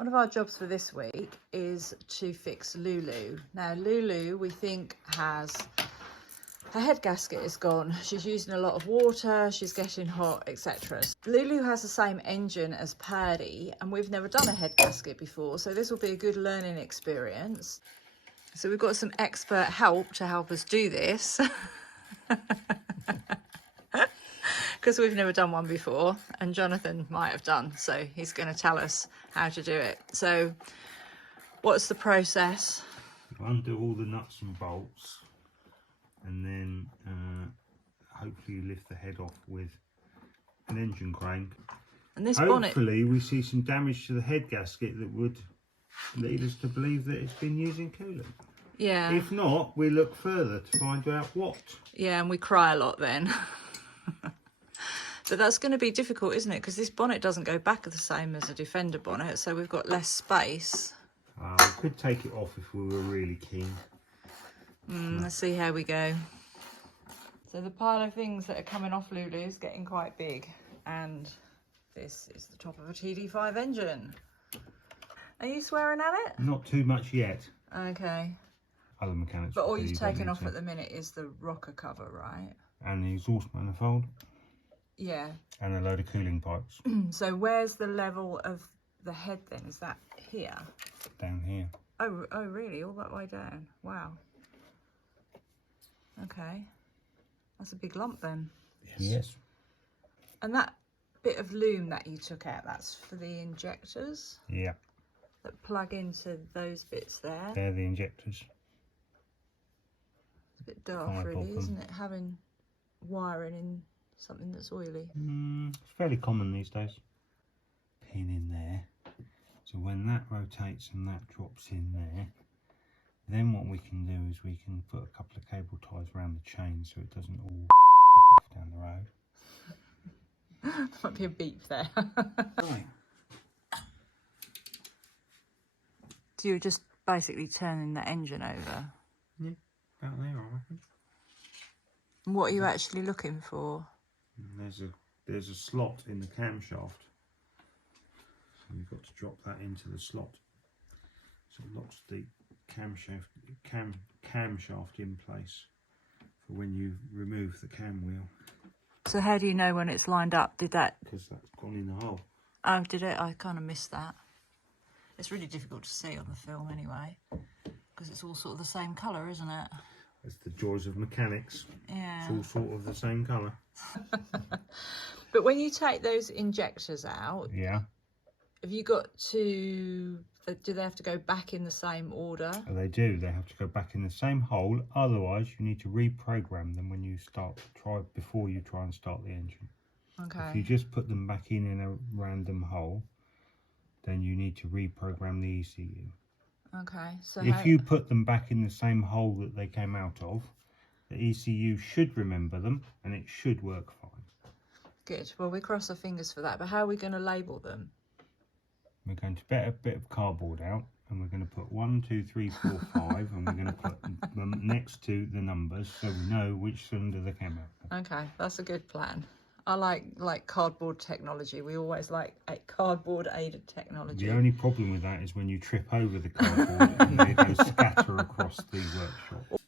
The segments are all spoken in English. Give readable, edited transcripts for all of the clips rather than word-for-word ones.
One of our jobs for this week is to fix Lulu. Now Lulu, we think, has her head gasket is gone. She's using a lot of water, she's getting hot, etc. Lulu has the same engine as Purdey, and we've never done a head gasket before, so this will be a good learning experience. So we've got some expert help to help us do this. Because we've never done one before, and Jonathan might have done, so he's going to tell us how to do it. So what's the process? You undo all the nuts and bolts, and then hopefully you lift the head off with an engine crank. And this hopefully we see some damage to the head gasket that would lead us to believe that it's been using coolant. Yeah. If not, we look further to find out what. Yeah, and we cry a lot then. But that's going to be difficult, isn't it? Because this bonnet doesn't go back the same as a Defender bonnet, so we've got less space. We could take it off if we were really keen. Let's see how we go. So the pile of things that are coming off Lulu is getting quite big, and this is the top of a Td5 engine. Are you swearing at it? Not too much yet. Okay. Other mechanics. But all you've taken off at the minute is the rocker cover, right? And the exhaust manifold. Yeah. And a load of cooling pipes. So where's the level of the head then? Is that here? Down here. Oh really? All that way down? Wow. Okay. That's a big lump then. Yes. And that bit of loom that you took out, that's for the injectors? Yeah. That plug into those bits there? They're the injectors. It's a bit daft really, isn't it? Having wiring in something that's oily. It's fairly common these days. Pin in there. So when that rotates and that drops in there, then what we can do is we can put a couple of cable ties around the chain so it doesn't all off down the road. There might be a beep there. Right. So you're just basically turning the engine over? Yeah, about there I reckon. And what are you actually looking for? There's a slot in the camshaft. So you've got to drop that into the slot. So it locks the camshaft in place for when you remove the cam wheel. So how do you know when it's lined up? Did that... Because that's gone in the hole. Oh, did it? I kind of missed that. It's really difficult to see on the film anyway, because it's all sort of the same colour, isn't it? It's the joys of mechanics. Yeah. It's all sort of the same colour. But when you take those injectors out, Yeah. have you got to... Do they have to go back in the same order? They do. They have to go back in the same hole. Otherwise, you need to reprogram them when you before you try and start the engine. Okay. If you just put them back in a random hole, then you need to reprogram the ECU. Okay. So if you put them back in the same hole that they came out of, the ECU should remember them and it should work fine. Good. Well, we cross our fingers for that. But how are we going to label them? We're going to get a bit of cardboard out and we're going to put 1, 2, 3, 4, 5 and we're going to put them next to the numbers so we know which cylinder they came out of. Okay, that's a good plan. I like cardboard technology. We always like cardboard aided technology. The only problem with that is when you trip over the cardboard and they go scatter across the workshop.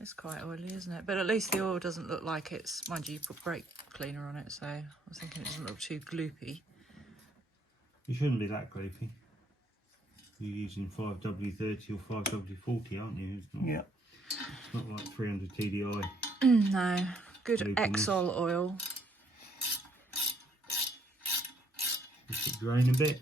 It's quite oily, isn't it? But at least the oil doesn't look like it's... Mind you, you put brake cleaner on it, so I was thinking it doesn't look too gloopy. You shouldn't be that gloopy. You're using 5W30 or 5W40, aren't you? It's not, yeah. It's not like 300 TDI. No. Good Exol oil. Just it drain a bit.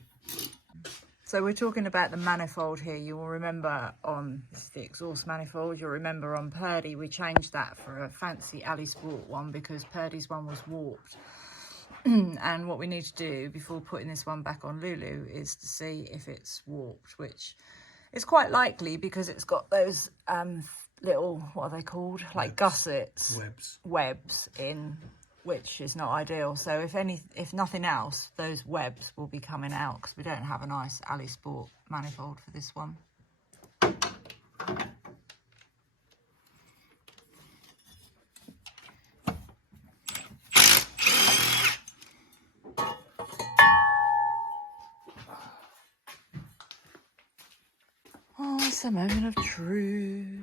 So we're talking about the manifold here. You will remember on the exhaust manifold, you'll remember on Purdey, we changed that for a fancy Ali Sport one because Purdey's one was warped. And what we need to do before putting this one back on Lulu is to see if it's warped, which is quite likely because it's got those little, what are they called? Like gussets. Webs in, which is not ideal. So if nothing else, those webs will be coming out because we don't have a nice Ali Sport manifold for this one. It's a moment of truth.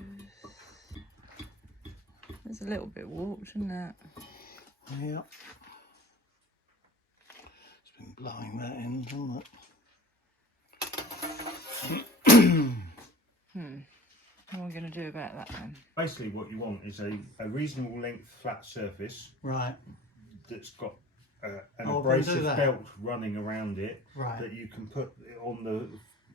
It's a little bit warped, isn't it? Yeah. It's been blowing that in, hasn't it? What are we going to do about that then? Basically what you want is a reasonable length flat surface. Right. That's got an Oh, abrasive belt running around it. Right. That you can put on the,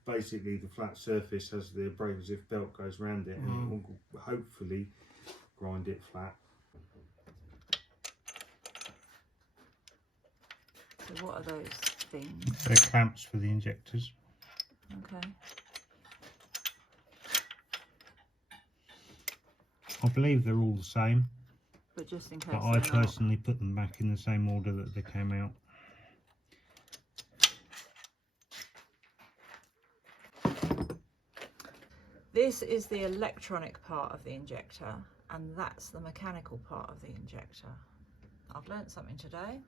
basically the flat surface as the abrasive belt goes around it, and it will hopefully grind it flat. So what are those things? They're clamps for the injectors. Okay. I believe they're all the same, But just in case. but I personally put them back in the same order that they came out. This is the electronic part of the injector, and that's the mechanical part of the injector. I've learnt something today.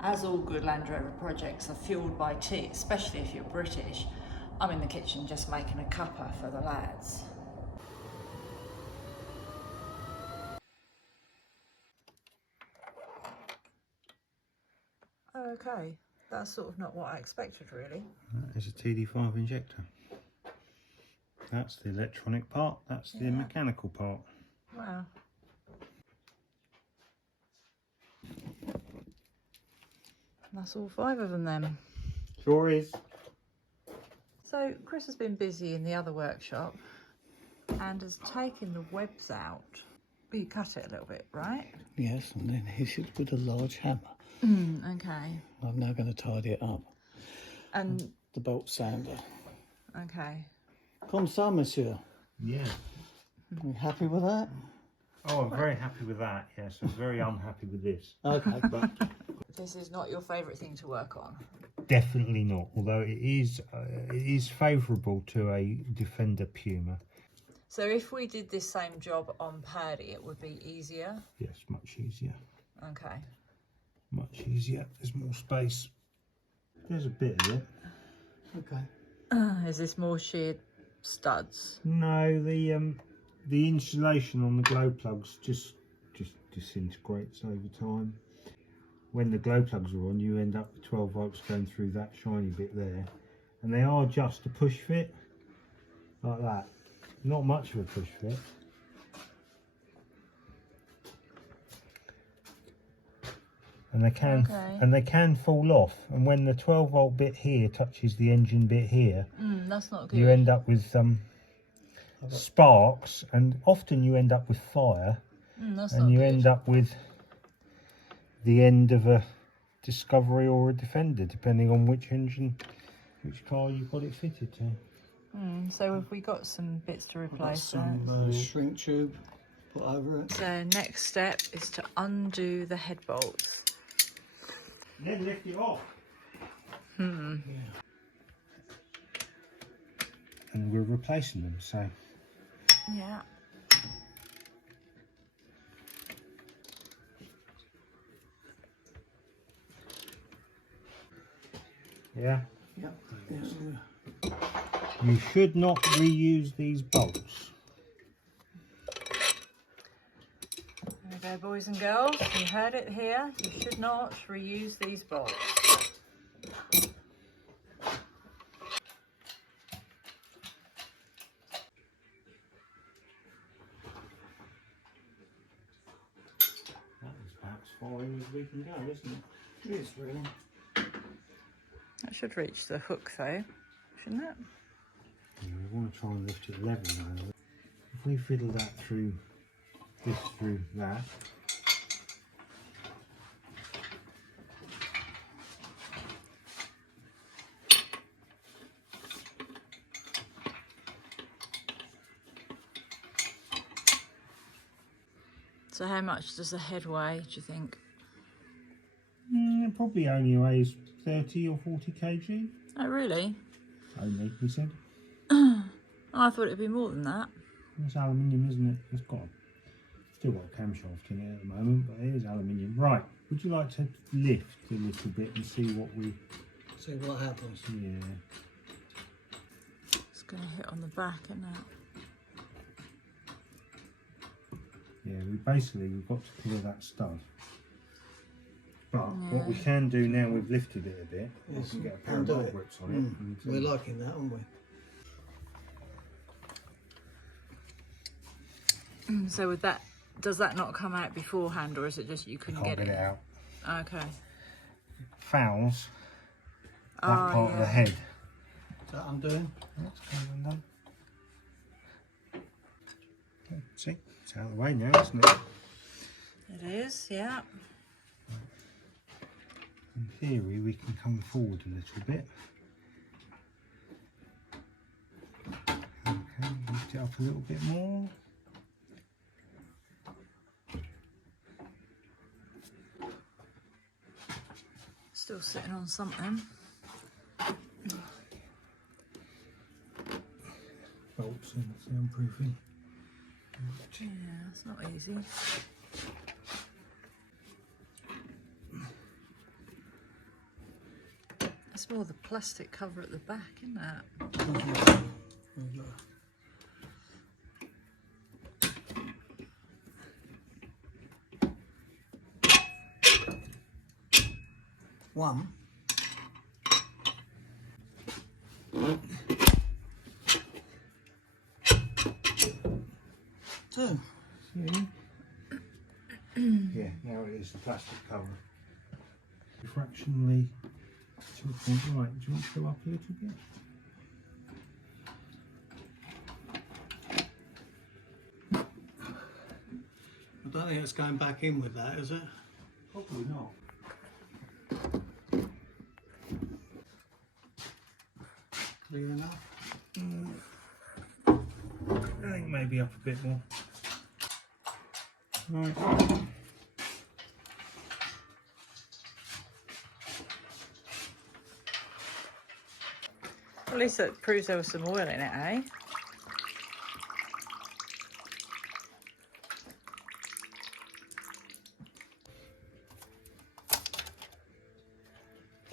As all good Land Rover projects are fueled by tea, especially if you're British, I'm in the kitchen just making a cuppa for the lads. Okay, that's sort of not what I expected really. That is a Td5 injector. That's the electronic part, that's the mechanical part. Wow. That's all 5 of them then. Sure is. So Chris has been busy in the other workshop and has taken the webs out. Well, you cut it a little bit, right? Yes, and then hit it with a large hammer. Okay. I'm now going to tidy it up. And The belt sander. okay. Comme ça, monsieur. Yeah. Are you happy with that? Oh, I'm very happy with that, yes. I'm very unhappy with this. Okay. But This is not your favourite thing to work on. definitely not, although it is favourable to a Defender Puma. So if we did this same job on Purdey, it would be easier? Yes, much easier. Okay. Much easier. There's more space. There's a bit of it. Okay. Is this more sheared studs? No, the insulation on the glow plugs just disintegrates over time. When the glow plugs are on, you end up with 12 volts going through that shiny bit there, and they are just a push fit like that. Not much of a push fit. And they can fall off, and when the 12 volt bit here touches the engine bit here, That's not good. you end up with sparks, and often you end up with fire, That's and not you good. end up with the end of a Discovery or a Defender, depending on which car you've got it fitted to. So have we got some bits to replace Some shrink tube put over it. So next step is to undo the head bolts. Then lift it off. And we're replacing them, so. Yeah. Yeah. Yep. Yeah. You should not reuse these bolts. There we go, boys and girls. You heard it here. You should not reuse these bolts. That is about as far in as we can go, isn't it? It is really. That should reach the hook though, shouldn't it? Yeah, we want to try and lift it level now. If we fiddle that through this through that. So how much does the head weigh, do you think? It probably only weighs 30 or 40 kg. Oh really? Only, he said. Oh, I thought it'd be more than that. It's aluminium, isn't it? It's got still got a camshaft in it at the moment, but it is aluminium. Right, would you like to lift a little bit and see what we... See what happens. Yeah. It's going to hit on the back, isn't it? Yeah, we've got to clear that stud. But what we can do now, we've lifted it a bit, we can get a pair of bolt grips on it. We're liking that, aren't we? So with that, does that not come out beforehand, or is it just you couldn't Can't get it out. Okay. Fouls that part of the head. Is that undoing? That's kind of undone. Okay, see, it's out of the way now, isn't it? It is, yeah. In theory, we can come forward a little bit. Okay, lift it up a little bit more. Still sitting on something. Bolts and soundproofing. Yeah, it's not easy. It's more the plastic cover at the back, isn't it? One. Two. See? Yeah, now it is the plastic cover. Fractionally to a point. Right, do you want to go up a little bit? I don't think it's going back in with that, is it? Probably not. Clear enough? I think maybe up a bit more. Right. At least it proves there was some oil in it, eh?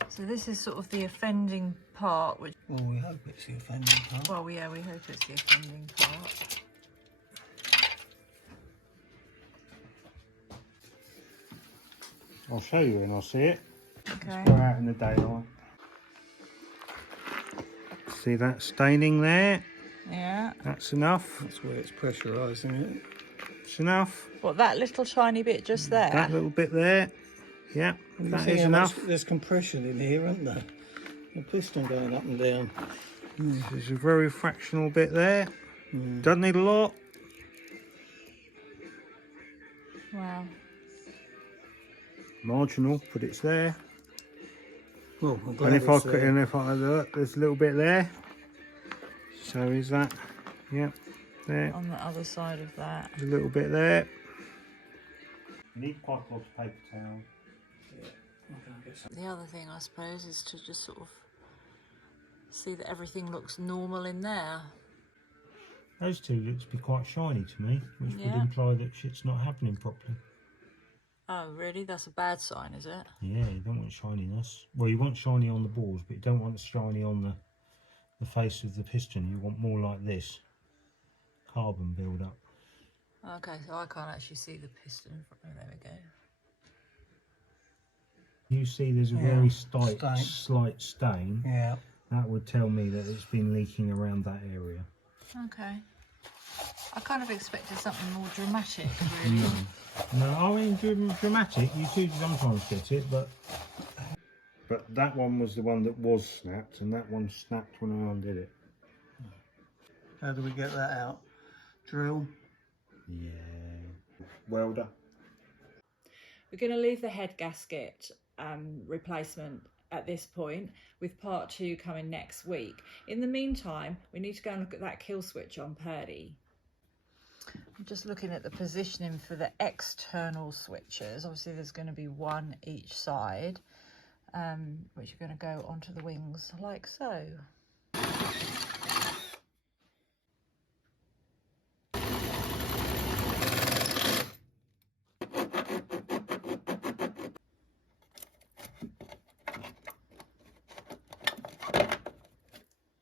So this is sort of the offending part, which... Well, we hope it's the offending part. Well, yeah, we hope it's the offending part. I'll show you when I see it. Okay. Go out in the daylight. See that staining there? Yeah. That's enough. That's where it's pressurising it. It's enough. What, that little tiny bit just there? That little bit there. Yeah, You that see is how much enough. there's compression in here, isn't there? The piston going up and down. There's a very fractional bit there. Doesn't need a lot. Wow. Marginal, but it's there. Well, I'm glad And if I it's could, there. and if I look, there's a little bit there. So is that? Yeah, there. On the other side of that. There's a little bit there. You need quite a lot of paper towel. The other thing, I suppose, is to just sort of see that everything looks normal in there. Those two look to be quite shiny to me, which would Yeah. imply that shit's not happening properly. Oh, really? That's a bad sign, is it? Yeah, you don't want shininess. Well, you want shiny on the balls, but you don't want shiny on the face of the piston. You want more like this. Carbon build up. Okay, so I can't actually see the piston. Oh, there we go. You see there's a very slight stain. Yeah. That would tell me that it's been leaking around that area. Okay. I kind of expected something more dramatic, really. No, I mean dramatic. You do sometimes get it, but that one was the one that was snapped, and that one snapped when I undid it. How do we get that out? Drill. Yeah. Welder. We're going to leave the head gasket replacement at this point, with part 2 coming next week. In the meantime, we need to go and look at that kill switch on Purdey. I'm just looking at the positioning for the external switches. Obviously there's going to be one each side, which are going to go onto the wings like so.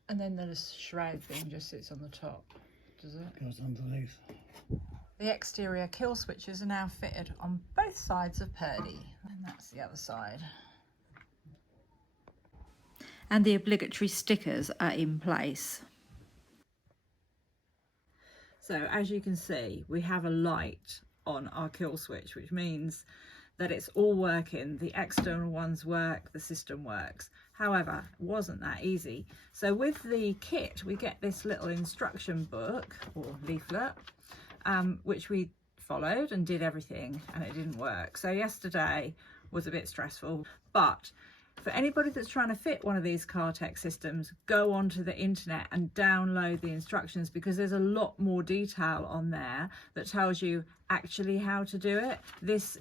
And then the shroud thing just sits on the top, does it? Goes underneath. The exterior kill switches are now fitted on both sides of Purdey, and that's the other side. And the obligatory stickers are in place. So as you can see, we have a light on our kill switch, which means that it's all working. The external ones work, the system works. However, it wasn't that easy. So with the kit, we get this little instruction book or leaflet, which we followed and did everything, and it didn't work. So yesterday was a bit stressful, but for anybody that's trying to fit one of these Cartek systems, go onto the internet and download the instructions, because there's a lot more detail on there that tells you actually how to do it. This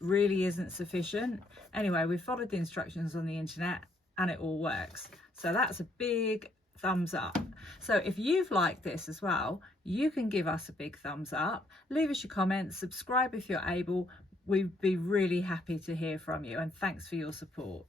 really isn't sufficient. Anyway, we followed the instructions on the internet and it all works. So that's a big thumbs up. So if you've liked this as well, you can give us a big thumbs up, leave us your comments, subscribe if you're able. We'd be really happy to hear from you, and thanks for your support.